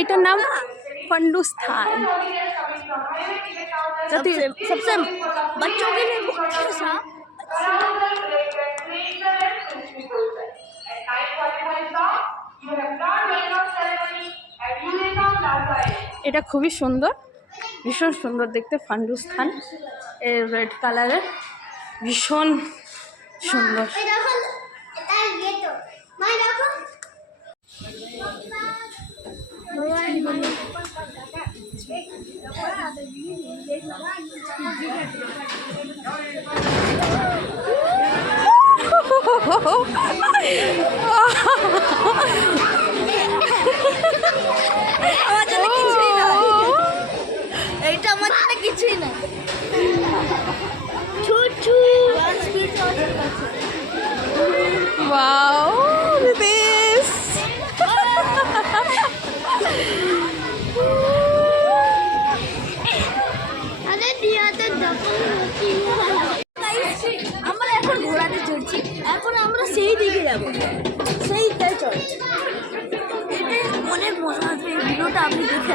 एटार नाम फंडू स्थान। सबसे बच्चों के लिए बहुत अच्छा। এটা খুবই সুন্দর, ভীষণ সুন্দর দেখতে ফান্ডু স্থান। এর রেড কালারের ভীষণ সুন্দর। এইটা আমার জন্য কিছুই না। Wow, this. আমরা এখন ঘোড়াতে চড়ছি, এখন আমরা সেই দিকে যাবো, সেইটাই চল। এটাই মনের মজা আসবে। এই ভিডিওটা আপনি দেখে